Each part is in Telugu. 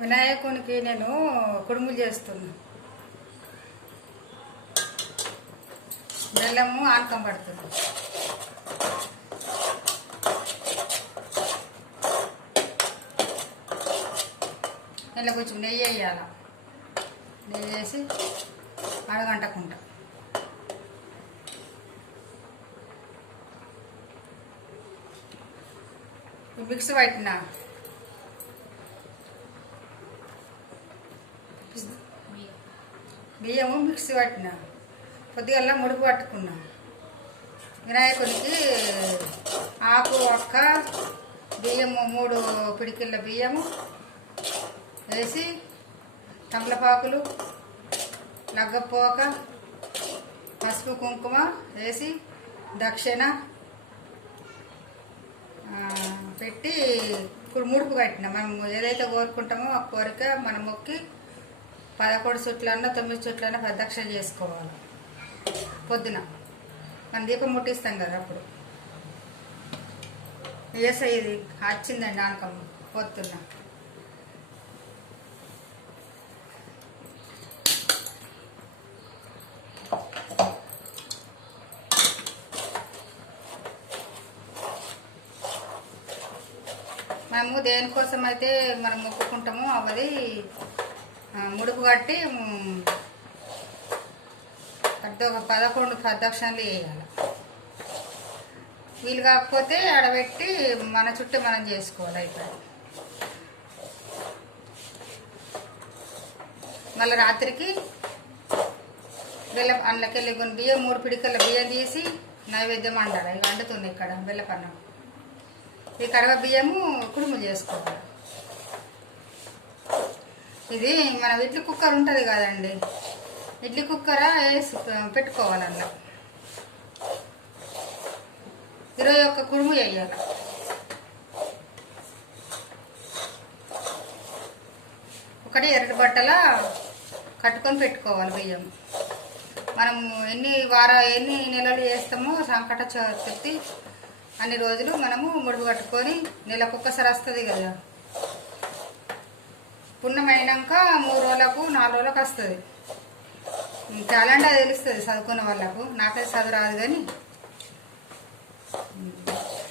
వినాయకునికి నేను కుడుములు చేస్తున్నా. బెల్లము ఆనకం పడుతుంది. ఇలా కొంచెం నెయ్యి వేయాల. నెయ్యి వేసి అడగంటకుంటా. మిక్స్ పట్టిన బియ్యము మిక్సీ పట్టిన కొద్దిగా ముడుపు పట్టుకున్నా. వినాయకునికి ఆకు ఒక్క బియ్యము 3 పిడికిళ్ళ బియ్యము వేసి తమలపాకులు లగ్గపోక పసుపు కుంకుమ వేసి దక్షిణ పెట్టి ముడుపు కట్టిన. మనం ఏదైతే కోరుకుంటామో ఆ కోరిక మనం మొక్కి 11 చుట్లన్నా 9 చుట్లన్నా ప్రదక్షిణ చేసుకోవాలి. పొద్దున మనం దీపం ముట్టిస్తాం కదా, అప్పుడు వేసే ఇది వచ్చిందండి ఆనకం పొద్దున్న. మనము దేనికోసం అయితే మనం మొక్కుకుంటామో అవది ముడుపు కట్టి ఒక 11 ప్రదక్షిణలు వేయాలి. వీలు కాకపోతే ఆడబెట్టి మన చుట్టూ మనం చేసుకోవాలి. అయిపోయి మళ్ళీ రాత్రికి బెల్లం అందులోకెళ్ళి కొన్ని బియ్యం 3 పిడికల బియ్యం తీసి నైవేద్యం వండాలి. ఇవి వండుతుంది ఇక్కడ బెల్లపన్నం. ఈ కడవ బియ్యము కుడుములు చేసుకోవాలి. ఇది మన ఇడ్లీ కుక్కర్ ఉంటుంది కదండి, ఇడ్లీ కుక్కర్ వేసి పెట్టుకోవాలి. అందులో 21 కుడుము వేయాలి. ఒకటి ఎర్రటి బట్టల కట్టుకొని పెట్టుకోవాలి బియ్యం. మనం ఎన్ని నెలలు చేస్తామో సంకట చతుర్థి అన్ని రోజులు మనము ముడుపు కట్టుకొని నెలకొక్కసారి వస్తుంది కదా. పుణ్యం అయినాక 3 రోజులకు 4 రోజులకు వస్తుంది. క్యాలెండర్ తెలుస్తుంది చదువుకున్న వాళ్ళకు. నాకైతే చదువు రాదు, కానీ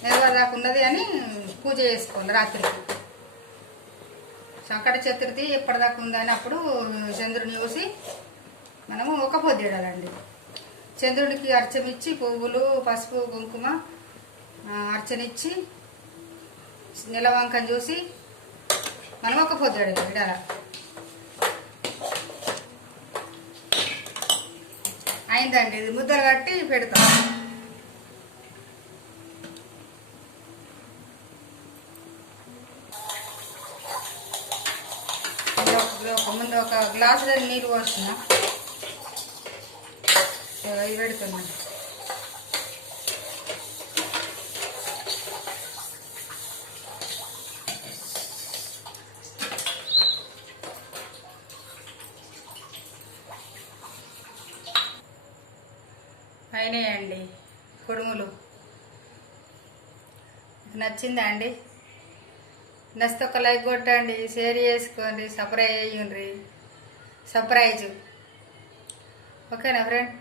నెల దాకా ఉన్నది అని పూజ చేసుకోవాలి. రాత్రికి సంకట చతుర్థి ఎప్పటిదాకా ఉందని అప్పుడు చంద్రుని చూసి మనము ఒక పొద్దుడాలండి. చంద్రుడికి అర్చమిచ్చి పువ్వులు పసుపు కుంకుమ అర్చనిచ్చి నెలవంకం చూసి మనం ఒక పొద్దుడాలి. విడాల అయిందండి. ఇది ముద్దలు కట్టి పెడతాం. ముందు ఒక గ్లాసులో నీళ్ళు పోస్తున్నా, ఇవి పెడుతున్నా. అయినాయండి కుడుములు. నచ్చిందా అండి? నచ్చితే ఒక లైక్ కొట్టండి, షేర్ చేసుకోండి, సబ్స్క్రైబ్ చేయండి. ఓకేనా ఫ్రెండ్?